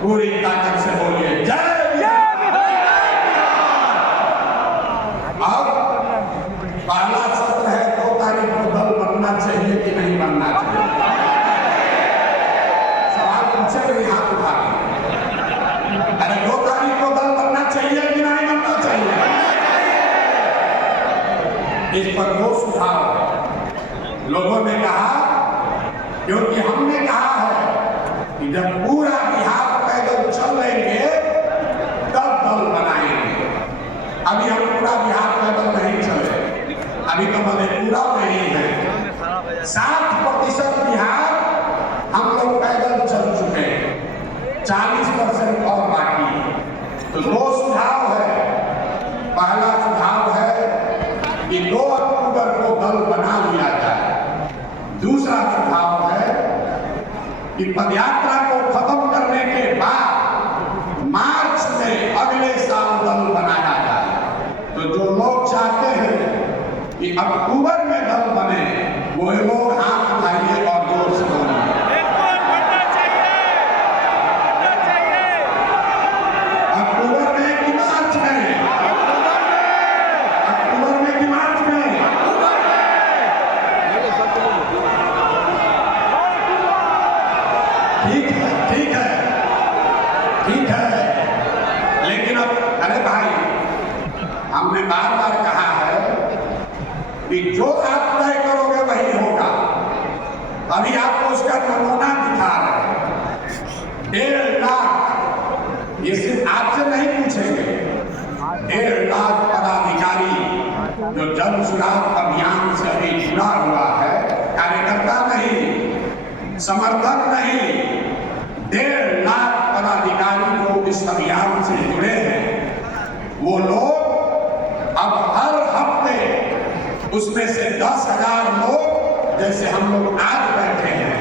पूरी ताकत से बोलिए जय अब पहला सत्र है 2 तारीख को दल बनना चाहिए कि नहीं बनना चाहिए? सवाल पूछे नहीं, हाथ उठा के। अरे 2 तारीख को दल बनना चाहिए कि नहीं बनना चाहिए? इस पर वो सुझाव लोगों ने कहा, क्योंकि हमने कहा है कि जब पूरा बिहार पैदल चल लेंगे तब दल बनाएंगे। अभी हम पूरा बिहार पैदल नहीं चले, अभी तो मधेपुरा नहीं है। 60% बिहार हम लोग पैदल चल चुके हैं, 40% और बाकी है। तो 2 सुझाव है। पहला सुझाव है कि 2 अक्टूबर को दल बना लिया जाए। दूसरा सुझाव है कि पदयात्रा को खत्म करने के बाद मार्च में अगले साल दल बनाया जाए। तो जो लोग चाहते हैं कि अक्टूबर में दल बने, वो लोग हाथ उठाइए और जोर से बोलिए अक्टूबर में कि मार्च में? अक्टूबर में कि मार्च में? ठीक है, ठीक है, ठीक है। लेकिन अब अरे भाई, हमने बार बार कहा है कि जो आप तय करोगे वही होगा। अभी आपको उसका नमूना दिखा रहे हैं। 1.5 लाख, ये सिर्फ आपसे नहीं पूछेंगे, 1.5 लाख पदाधिकारी जो जन सुराग अभियान से अभी जुड़ा हुआ है, कार्यकर्ता नहीं, समर्थक नहीं, 1.5 लाख पदाधिकारी जो इस अभियान से जुड़े हैं, वो लोग अब हर हफ्ते उसमें से 10,000 लोग, जैसे हम लोग आज बैठे हैं,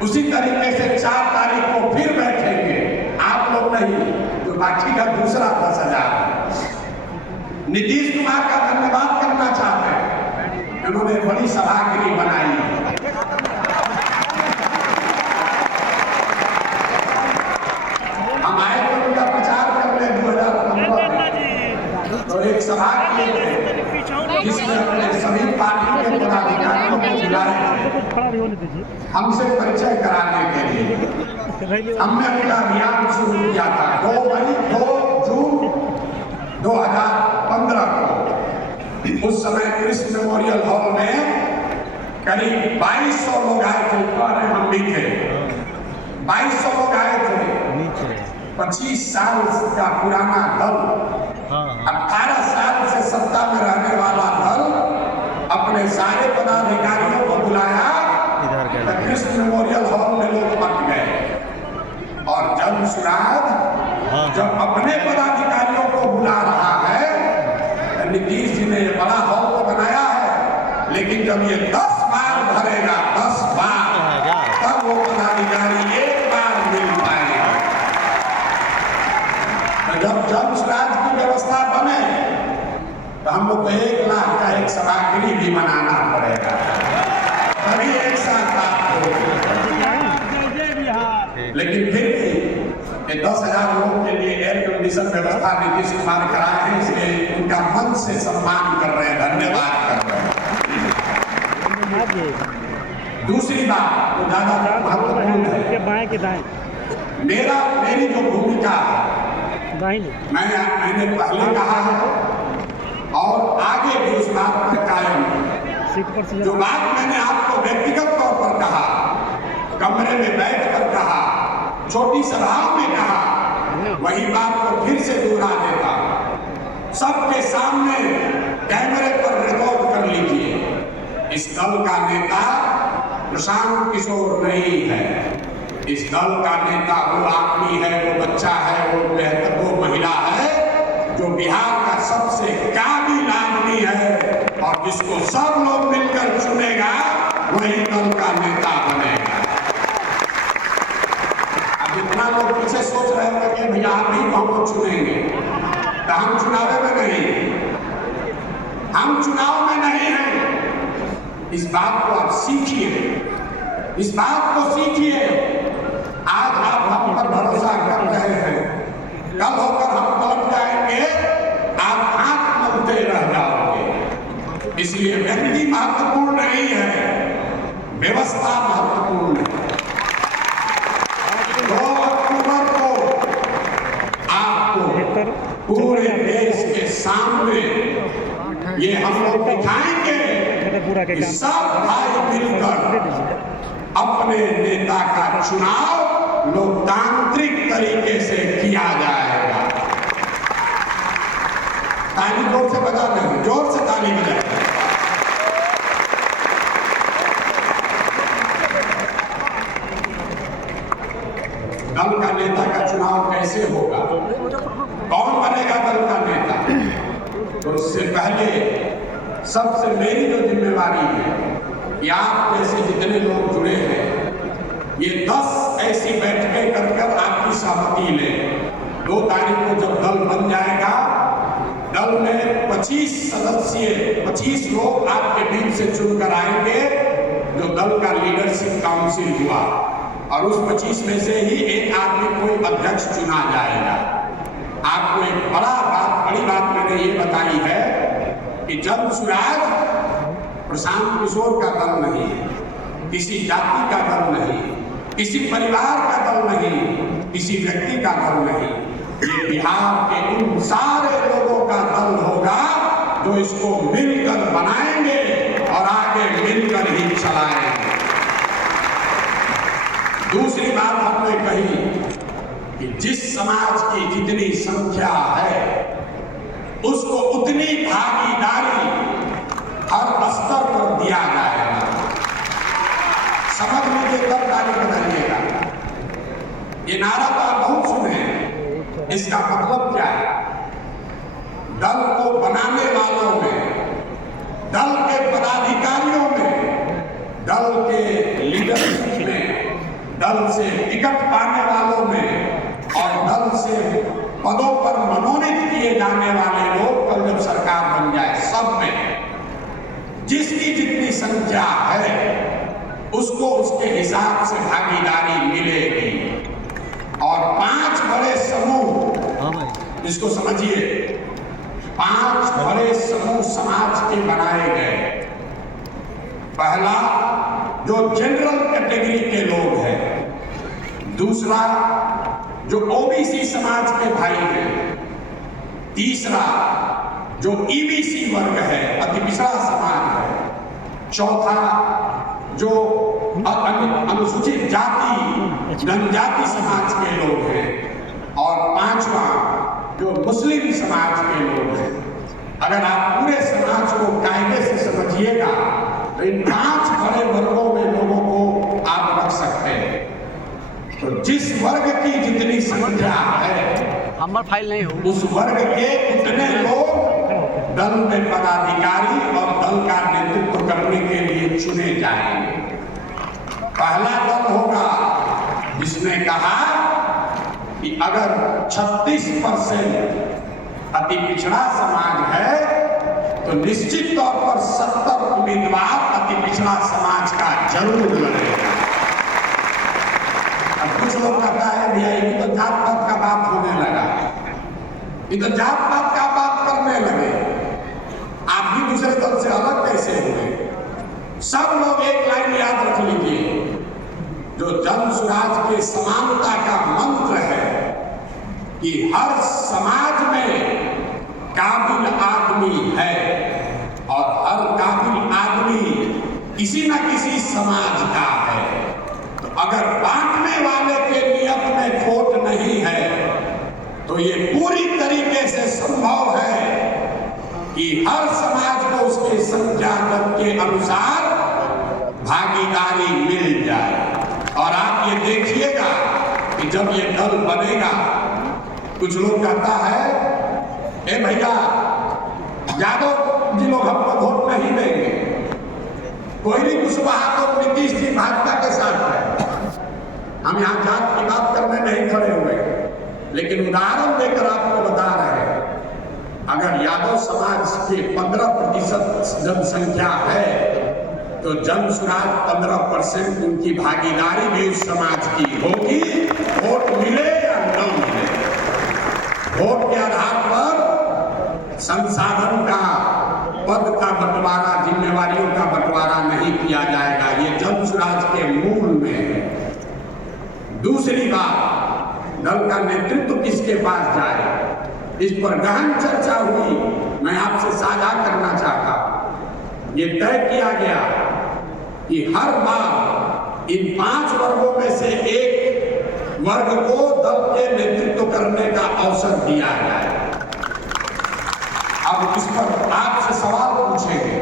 उसी तरीके से 4 तारीख को फिर बैठेंगे। आप लोग नहीं, जो बाकी का दूसरा 10,000। नीतीश कुमार का धन्यवाद करना चाहते हैं, उन्होंने बड़ी सभागिरी बनाई। हम आए थे उनका प्रचार करने 2015 में, तो एक सभा किए थे जिसमें अपने सभी पार्टी के पदाधिकारियों को बुलाए हमसे परिचय कराने के लिए। हमने अपना अभियान शुरू किया था 2 जून 2015 को। उस समय कृष्ण मेमोरियल हॉल में करीब 2200 लोग आए थे, हम भी थे। 2200 लोग आए थे। 25 साल का पुराना दल, 18 साल से सत्ता में रहने वाला दल अपने सारे पदाधिकारियों को बुलाया, तो कृष्ण मेमोरियल हॉल में लोग मट गए। और जन सुराग जब अपने पदाधिकारियों को बुला रहा है, तो नीतीश जी ने बड़ा हॉल तो बनाया है, लेकिन जब ये 10 बार भरेगा, 10 बार, तब वो पदाधिकारी एक बार मिल पाएगा। जब जन सुराज की व्यवस्था बने तो हम लोग को 1 लाख का एक सभागिरी भी बनाना पड़ेगा, तभी एक साथ बात होगी। लेकिन फिर भी 10,000 लोगों के लिए एयर कंडीशन व्यवस्था नीतीश कुमार कराए हैं, इसलिए उनका मन से सम्मान कर रहे हैं, धन्यवाद कर रहे हैं। दूसरी बात तो ज्यादा महत्वपूर्ण है, मेरी जो भूमिका है, मैंने पहले कहा है और आगे भी उस बात पर कायम हूं। जो बात मैंने आपको व्यक्तिगत तौर पर कहा, कमरे में बैठकर कहा, छोटी सभाओं में कहा, वही बात को फिर से दोहरा देता। सबके सामने कैमरे पर रिकॉर्ड कर लीजिए। इस दल का नेता प्रशांत किशोर नहीं है। इस दल का नेता वो आदमी है, वो बच्चा है, वो महिला है जो बिहार का सबसे काबिल आदमी है, और जिसको सब लोग मिलकर चुनेगा वही दल का नेता बनेगा। अब इतना लोग पीछे सोच रहे हैं कि भैया आप ही हमको चुनेंगे, तो हम चुनाव में नहीं, हम चुनाव में नहीं हैं। इस बात को आप सीखिए, इस बात को सीखिए। आज आप हम पर भरोसा कर रहे व्यवस्था महत्वपूर्ण है। 2 अक्टूबर को आपको पूरे देश के सामने ये हम लोग दिखाएंगे कि सब भाई मिलकर अपने नेता का चुनाव लोकतांत्रिक तरीके से किया जाएगा। ताली जोर से बजा दें, जोर से ताली बजाएं। दल का नेता का चुनाव कैसे होगा, कौन बनेगा दल का नेता, तो उससे पहले सबसे मेरी जो जिम्मेवारी है कि आप जैसे जितने लोग जुड़े हैं ये 10 ऐसी बैठकें कर आपकी सहमति लें। 2 तारीख को जब दल बन जाएगा, दल में 25 लोग आपके बीच से चुनकर आएंगे जो दल का लीडरशिप काउंसिल हुआ, और उस 25 में से ही एक आदमी कोई अध्यक्ष चुना जाएगा। आपको एक बड़ी बात मैंने ये बताई है कि जन सुराज प्रशांत किशोर का दल नहीं, किसी जाति का दल नहीं, किसी परिवार का दल नहीं, किसी व्यक्ति का दल नहीं, ये बिहार के उन सारे लोगों का दल होगा जो इसको मिलकर बनाएंगे और आगे मिलकर ही चलाएंगे। दूसरी बात हमने कही कि जिस समाज की जितनी संख्या है उसको उतनी भागीदारी हर स्तर पर दिया जाएगा। समझ लीजिए, तब ताली बजाइएगा। ये नारा तो आप बहुत सुने, इसका मतलब क्या है? दल को बनाने वालों में, दल के पदाधिकारियों में, दल के लीडरशिप में, दल से टिकट पाने वालों में और दल से पदों पर मनोनीत किए जाने वाले लोग कल जब सरकार बन जाए, सब में जिसकी जितनी संख्या है उसको उसके हिसाब से भागीदारी मिलेगी। और 5 बड़े समूह, इसको समझिए, 5 बड़े समूह समाज के बनाए गए। पहला जो जनरल कैटेगरी के लोग हैं, दूसरा जो ओबीसी समाज के भाई हैं, तीसरा जो ईबीसी वर्ग है, अति पिछड़ा समाज है, चौथा जो अनुसूचित जाति जनजाति समाज के लोग हैं, और 5वां जो मुस्लिम समाज के लोग हैं। अगर आप पूरे समाज को कायदे से समझिएगा तो इन 5 बड़े वर्गों में लोगों को आप रख सकते हैं। तो जिस वर्ग की जितनी संख्या है उस वर्ग के उतने लोग दल में पदाधिकारी और दल का नेतृत्व करने के लिए चुने जाएंगे। पहला दल होगा जिसने कहा कि अगर 36% अति पिछड़ा समाज है तो निश्चित तौर पर 70 उम्मीदवार अति पिछड़ा समाज का जरूर लड़ेगा। अब कुछ लोग कहता है भैया ये तो जात पात का बात होने लगा, ये तो जात पात का बात करने लगे, आप भी दूसरे दल से अलग कैसे हुए? सब लोग एक लाइन याद रख लीजिए, जो जन सुराज के समानता का मंत्र है कि हर समाज में काबिल आदमी है और हर काबिल आदमी किसी न किसी समाज का है। तो अगर बांटने वाले के नियत में खोट नहीं है तो ये पूरी तरीके से संभव है कि हर समाज को उसके संख्यागत के अनुसार भागीदारी मिल जाए। और आप ये देखिएगा कि जब ये दल बनेगा, कुछ लोग कहता है ए भैया यादव जी लोग हमको वोट नहीं देंगे, कोयली कुशवाहा तो नीतीश जी भाजपा के साथ है। हम यहाँ जात की बात करने नहीं खड़े हुए, लेकिन उदाहरण देकर आपको बता रहे हैं, अगर यादव समाज की 15% जनसंख्या है तो जन सुराज 15% उनकी भागीदारी भी उस समाज की होगी, वोट मिले या न मिले। वोट के आधार पर संसाधन का, पद का बंटवारा, जिम्मेवारियों का बंटवारा नहीं किया जाएगा। ये जन सुराज दूसरी बात, दल का नेतृत्व किसके पास जाए, इस पर गहन चर्चा हुई। मैं आपसे साझा करना चाहता हूं, ये तय किया गया कि हर बार इन 5 वर्गों में से एक वर्ग को दल के नेतृत्व करने का अवसर दिया जाए। अब इस पर आपसे सवाल पूछेंगे,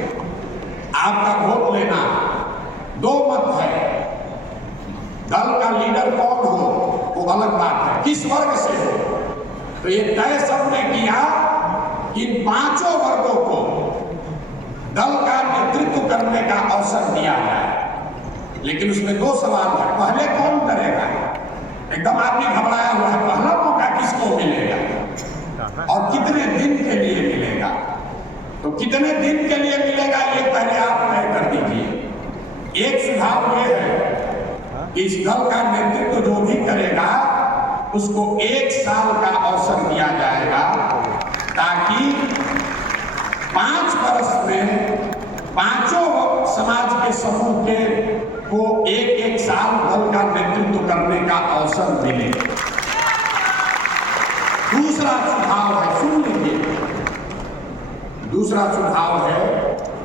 आपका वोट लेना, 2 मत है। दल का लीडर कौन हो वो अलग बात है, किस वर्ग से हो, तो ये तय सबने किया कि इन 5 वर्गों को दल का नेतृत्व करने का अवसर दिया जाए। लेकिन उसमें 2 सवाल है। पहले कौन करेगा? एकदम आदमी घबराया हुआ है, पहला मौका किसको मिलेगा और कितने दिन के लिए मिलेगा? तो कितने दिन के लिए मिलेगा ये पहले आप तय कर दीजिए। एक सुझाव ये है कि इस दल का नेतृत्व जो भी करेगा उसको 1 साल का अवसर दिया जाएगा, ताकि 5 वर्ष में 5 समाज के समूह के को 1-1 साल दल का नेतृत्व करने का अवसर मिले। दूसरा सुझाव है, सुन लीजिए, दूसरा सुझाव है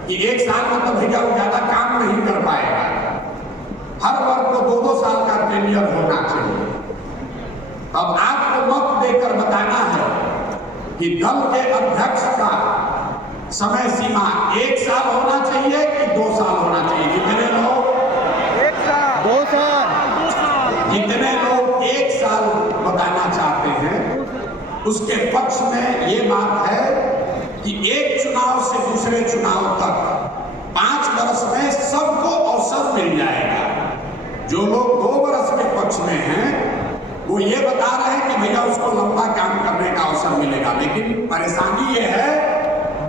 कि 1 साल में तो भैया वो ज्यादा काम नहीं कर पाएगा। हर वर्ग को 2-2 साल का टेन्योर होना चाहिए। अब आपको मत देकर बताना है कि दल के अध्यक्ष का समय सीमा 1 साल होना चाहिए कि 2 साल होना चाहिए। जितने लोग 1 साल, 2 साल, जितने लोग 1 साल बताना चाहते हैं उसके पक्ष में ये बात है कि एक चुनाव से दूसरे चुनाव तक 5 वर्ष में सबको अवसर मिल जाएगा। जो लोग 2 वर्ष के पक्ष में हैं वो ये बता रहे हैं कि भैया उसको लंबा काम करने का अवसर मिलेगा। लेकिन परेशानी ये है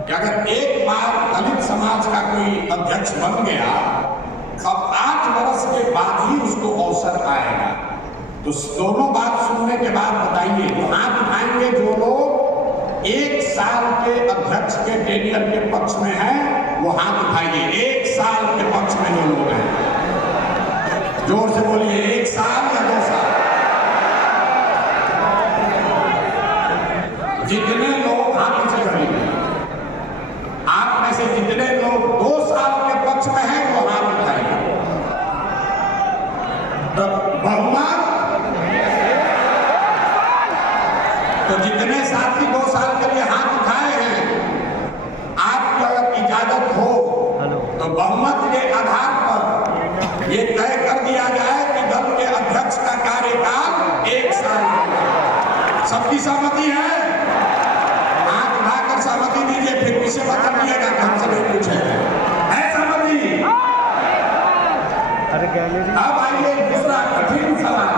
कि अगर एक बार दलित समाज का कोई अध्यक्ष बन गया तब 8 वर्ष के बाद ही उसको अवसर आएगा। तो दोनों बात सुनने के बाद बताइए, तो हाथ उठाएंगे जो लोग 1 साल के अध्यक्ष के टेन्योर के पक्ष में हैं, वो हाथ उठाइए। 1 साल के पक्ष में जो लोग हैं, जोर से बोलिए, 1 साल या 2 साल? जितने लोग हाथ नीचे करेंगे, आप में से जितने लोग 2 साल के पक्ष में हैं वो हाथ उठाइए। तो बहुमत, तो जितने साथी 2 साल के लिए हाथ उठाए हैं, आपकी अगर इजाजत हो तो बहुमत के आधार पर ये तय कर दिया जाए कि दल के अध्यक्ष का कार्यकाल 1 साल होगा। सबकी सहमति है? हाथ उठाकर सहमति दीजिए, फिर पीछे मत करिएगा कि हमसे नहीं पूछे। है सहमति? अब आइए दूसरा कठिन सवाल,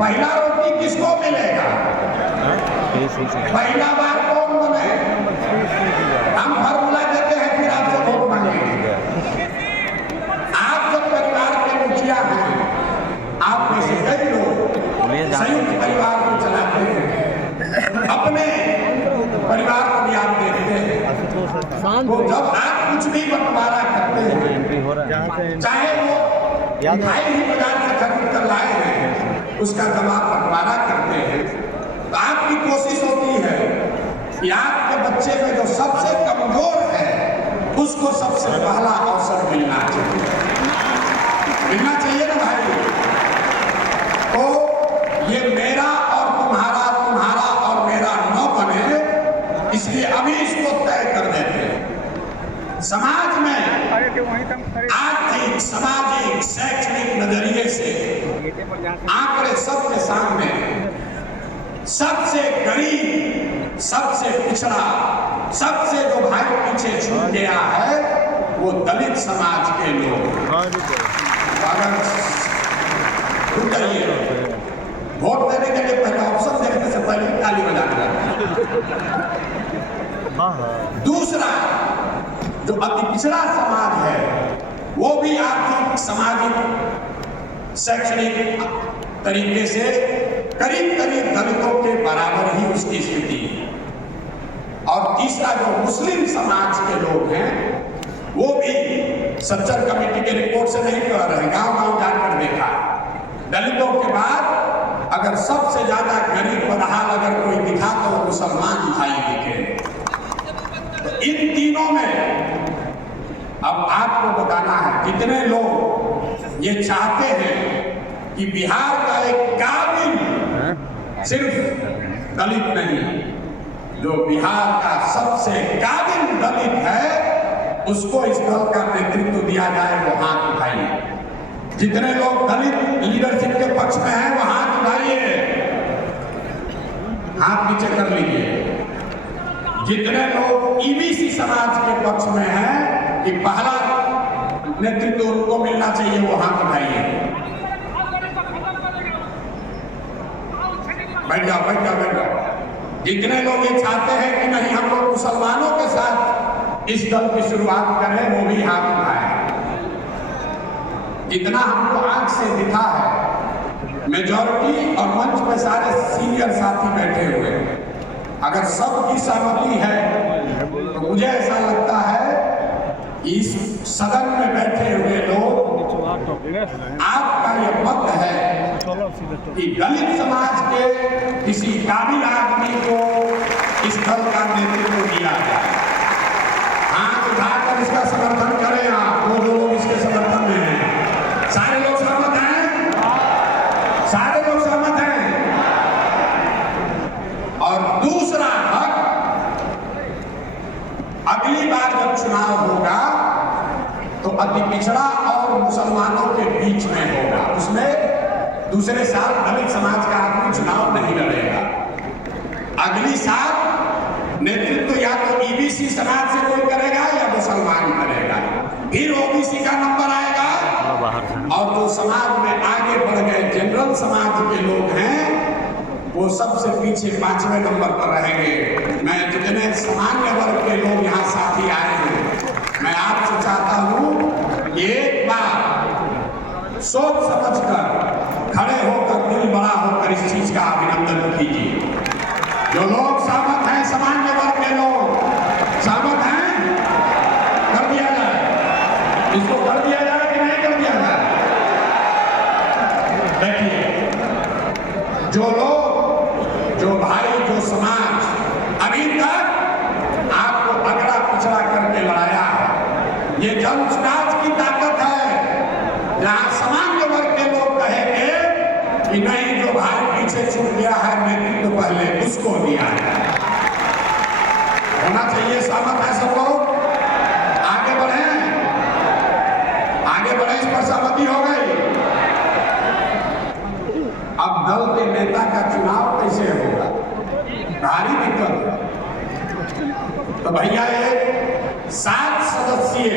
महिला रोटी किसको मिलेगा? पहला बार कौन बने? हम फॉर्मूला देते हैं फिर आपसे वोट मांगेंगे। आप जब परिवार के मुखिया हैं, आप में से कई लोग संयुक्त परिवार को चलाते हैं, अपने परिवार को भी आप देखते हैं। तो जब आप कुछ भी बंटवारा करते हैं, चाहे वो मिठाई ही बाजार से खरीद कर लाए हैं, उसका जब आप बंटवारा करते हैं तो आपकी कोशिश होती है कि आपके बच्चे में जो सबसे कमजोर है उसको सबसे पहला अवसर मिलना चाहिए। मिलना चाहिए ना भाई? तो ये मेरा और तुम्हारा, तुम्हारा और मेरा न बने, इसलिए अभी इसको तय कर देते हैं। समाज में आर्थिक, सामाजिक, शैक्षणिक नजरिए से आंकड़े सबके सामने सबसे गरीब, सबसे पिछड़ा, सबसे जो भाई पीछे छूट गया है वो दलित समाज के लोग। अगर करिए वोट देने के लिए पहले ऑप्शन देखने से पहले ताली बजाने लगता। दूसरा, जो अति पिछड़ा समाज है वो भी आर्थिक, सामाजिक, शैक्षणिक तरीके से करीब करीब दलितों के बराबर ही उसकी स्थिति है। और तीसरा, जो मुस्लिम समाज के लोग हैं वो भी सच्चर कमेटी के रिपोर्ट से नहीं कह रहे, गांव गांव जाकर देखा, दलितों के बाद अगर सबसे ज्यादा गरीब बदहाल अगर कोई दिखा तो वो मुसलमान भाई दिखे। तो इन तीनों में अब आपको बताना है, कितने लोग ये चाहते हैं कि बिहार का एक काबिल, सिर्फ दलित नहीं, जो बिहार का सबसे काबिल दलित है उसको इस दल का नेतृत्व दिया जाए, वो हाथ उठाइए। जितने लोग दलित लीडरशिप के पक्ष में हैं वो हाथ उठाइए, हाथ नीचे कर लीजिए। जितने लोग ईबीसी समाज के पक्ष में हैं कि पहला नेतृत्व उनको मिलना चाहिए, वो हाथ उठाइए। बैठ जाओ, बैठ जाओ, बैठ जाओ। जितने लोग ये चाहते हैं कि नहीं हम लोग मुसलमानों के साथ इस दल की शुरुआत करें, वो भी हाथ उठाए। जितना हमको आंख से दिखा है, मेजॉरिटी और मंच पे सारे सीनियर साथी बैठे हुए हैं, अगर सबकी सहमति है तो मुझे ऐसा लगता है इस सदन में बैठे हुए लोग, आपका ये मत है कि दलित समाज के किसी काबिल आदमी को इस दल का नेतृत्व दिया जाए। हाथ उठाकर इसका समर्थन करें आप, वो लोग इसके समर्थन में हैं। सारे लोग सहमत हैं? सारे लोग सहमत हैं? और दूसरा हक, अगली बार जब चुनाव होगा तो अति पिछड़ा और मुसलमानों के बीच में होगा, उसमें दूसरे साल दलित समाज का आदमी चुनाव नहीं लड़ेगा। अगली साल नेतृत्व या तो ईबीसी समाज से कोई करेगा या मुसलमान करेगा, फिर ओबीसी का नंबर आएगा, और जो समाज में आगे बढ़ गए जनरल समाज के लोग हैं वो सबसे पीछे 5वें नंबर पर रहेंगे। मैं जितने सामान्य वर्ग के लोग यहाँ साथी आए हैं, मैं आपसे चाहता हूँ एक बार सोच समझकर खड़े होकर, दिल बड़ा होकर इस चीज का अभिनंदन कीजिए। जो लोग सहमत हैं, सामान्य वर्ग के लोग सहमत हैं, कर दिया जाए, इसको कर दिया जाए कि नहीं कर दिया जाए? देखिए, जो लोग, जो भाई, जो समाज अभी तक आपको अगड़ा पिछड़ा करके लड़ाया है, ये जनसुराज की ताकत है, जहां सामान्य वर्ग के लोग कहेंगे कि नहीं, जो भाई पीछे छूट गया है नेतृत्व पहले उसको दिया है। होना चाहिए, सहमत है सब लोग? आगे बढ़े, आगे बढ़े, इस पर सहमति हो गई। अब दल के नेता का चुनाव कैसे होगा? भारी दिक्कत है। तो भैया, एक 7 सदस्यीय